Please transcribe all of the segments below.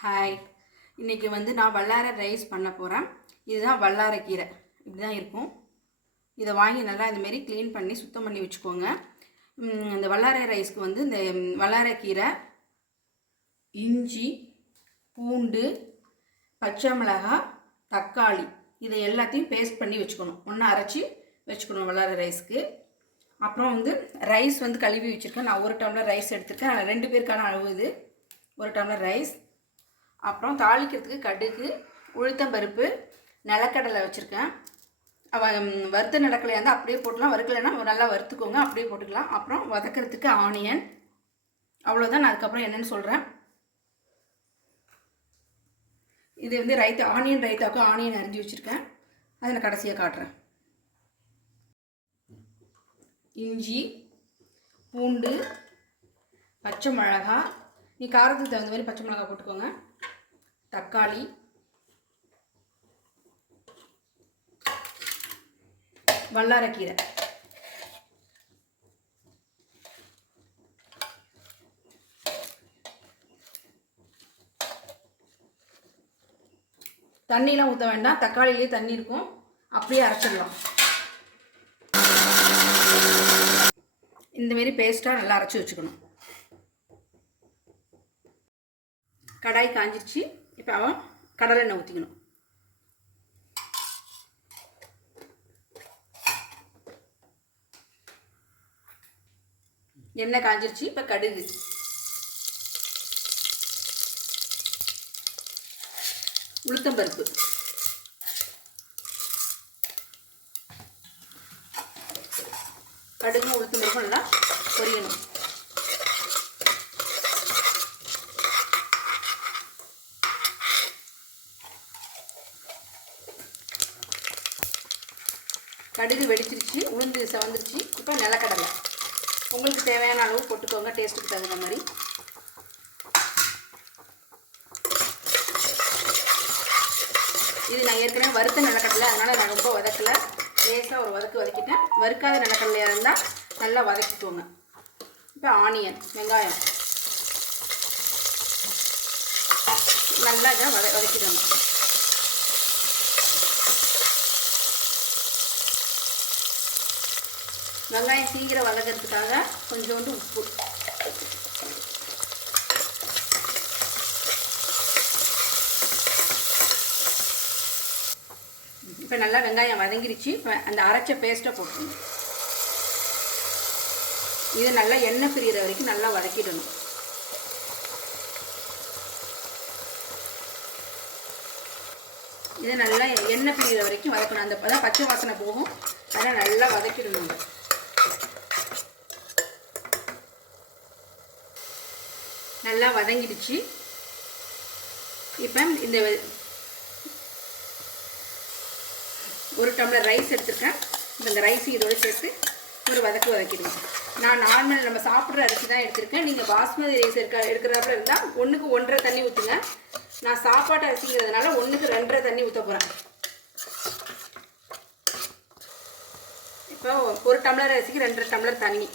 Hi, இன்றைக்கி நான் வல்லாரை ரைஸ் பண்ண போகிறேன். இதுதான் வல்லாரைக்கீரை, இப்படி தான் இருக்கும். இதை வாங்கி நல்லா இந்தமாரி க்ளீன் பண்ணி சுத்தம் பண்ணி வச்சுக்கோங்க. இந்த வல்லாரை ரைஸ்க்கு இந்த வல்லாரைக்கீரை, இஞ்சி, பூண்டு, பச்சை மிளகாய், தக்காளி இதை எல்லாத்தையும் பேஸ்ட் பண்ணி வச்சுக்கணும். ஒன்றா அரைச்சி வச்சுக்கணும் வல்லாரை ரைஸ்க்கு. அப்புறம் ரைஸ் கழுவி வச்சுருக்கேன். நான் 1 டம்ளர் ரைஸ் எடுத்துருக்கேன். 2 பேருக்கான அளவு இது. 1 டம்ளர் ரைஸ். அப்புறம் தாளிக்கிறதுக்கு கடுகு, உளுத்தம்பருப்பு, நிலக்கடலை வச்சுருக்கேன். வறுத்த நிலக்கடலையாக இருந்தால் அப்படியே போட்டுக்கலாம், வறுக்கலைன்னா நல்லா வறுத்துக்கோங்க, அப்படியே போட்டுக்கலாம். அப்புறம் வதக்கிறதுக்கு ஆனியன். அவ்வளோதான். நான் அதுக்கப்புறம் என்னென்னு சொல்கிறேன். இது ரைத்தா, ஆனியன் ரைத்தாவுக்கு ஆனியன் அரிஞ்சு வச்சுருக்கேன். அதை நான் கடைசியாக காட்டுறேன். இஞ்சி, பூண்டு, பச்சை மிளகாய், நீ காரத்துக்கு தகுந்த மாதிரி பச்சை மிளகாய் போட்டுக்கோங்க. தக்காளி, வல்லாரைக்கீரை, தண்ணிலாம் ஊற்ற வேண்டாம். தக்காளிலேயே தண்ணி இருக்கும், அப்படியே அரைச்சிடலாம். இந்தமாரி பேஸ்ட்டாக நல்லா அரைச்சி வச்சுக்கணும். கடாய் காஞ்சிருச்சு. இப்போ கடலை எண்ணெய் ஊற்றிக்கணும். எண்ணெய் காஞ்சிருச்சு. இப்போ கடுகு, உளுத்தம்பருப்பு, கடுகும் உளுத்தம்பருப்பும் நல்லா பொரியணும். கடுகு வெடிச்சிருச்சு, உளுந்து செவந்துருச்சு. இப்போ நிலக்கடலை உங்களுக்கு தேவையான அளவு போட்டுக்கோங்க, டேஸ்ட்டுக்கு தகுந்த மாதிரி. இது நான் ஏற்கனவே வறுத்த நிலக்கடலை, அதனால் நான் ரொம்ப வதக்கலை. லேசாக ஒரு வதக்கிட்டேன். வறுக்காத நிலக்கடலையாக இருந்தால் நல்லா வதக்கிக்கோங்க. இப்போ ஆனியன், வெங்காயம் நல்லா இதை வதக்கிடணும். வெங்காயம் சீக்கிரம் வதக்கிறதுக்காக கொஞ்சோண்டு உப்பு, இப்போ நல்லா வெங்காயம் வதங்கிருச்சு. இப்போ அந்த அரைச்ச பேஸ்ட்டை போட்டுக்கணும். இது நல்லா எண்ணெய் பிரிகிற வரைக்கும் நல்லா வதக்கிடணும். இதை நல்லா எண்ணெய் பிரிகிற வரைக்கும் வதக்கணும். அந்த அதான் பச்சை வாசனை போகும். அதை நல்லா வதக்கிடணும். நல்லா வதங்கிடுச்சு. இப்போ இந்த 1 டம்ளர் ரைஸ் எடுத்துருக்கேன். இப்போ இந்த ரைஸ் இதோடு சேர்த்து ஒரு வதக்கிடுவோம். நான் நார்மல் நம்ம சாப்பிட்ற அரிசி தான் எடுத்திருக்கேன். நீங்கள் பாஸ்மதி ரைஸ் எடுக்கிறப்ப இருந்தால் 1க்கு 1.5 தண்ணி ஊற்றுங்க. நான் சாப்பாட்டு அரிசிங்கிறதுனால 1க்கு 2.5 தண்ணி ஊற்ற போகிறேன். இப்போ 1 டம்ளர் அரிசிக்கு 2.5 டம்ளர் தண்ணி.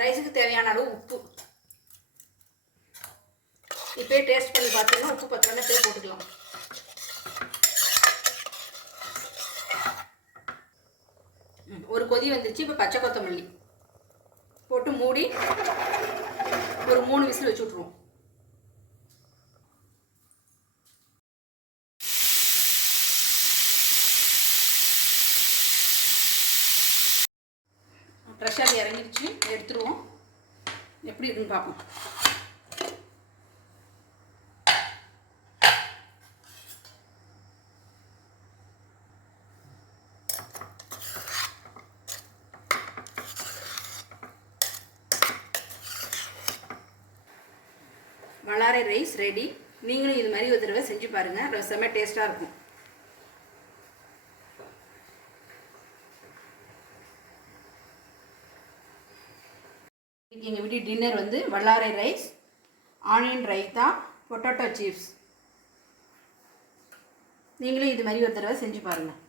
ரைஸுக்கு தேவையான அளவு உப்பு. இப்போ டேஸ்ட் பண்ணி பார்த்தீங்கன்னா உப்பு பத்தலன்னா போய் போட்டுக்கலாம். ஒரு கொதி வந்துருச்சு. இப்போ பச்சை கொத்தமல்லி போட்டு மூடி ஒரு 3 விசில் வச்சு விட்ருவோம். ப்ரெஷர் இறங்கிடுச்சு, எடுத்துருவோம். எப்படி இருக்குன்னு பார்ப்போம். வல்லாரை ரைஸ் ரெடி. நீங்களும் இது மாதிரி ஒரு தடவை செஞ்சு பாருங்கள். செம்ம டேஸ்ட்டாக இருக்கும். எங்கள் வீட்டு டின்னர் வல்லாரை rice, onion raita, potato chips. நீங்களும் இது மாதிரி ஒரு தடவை செஞ்சு பாருங்கள்.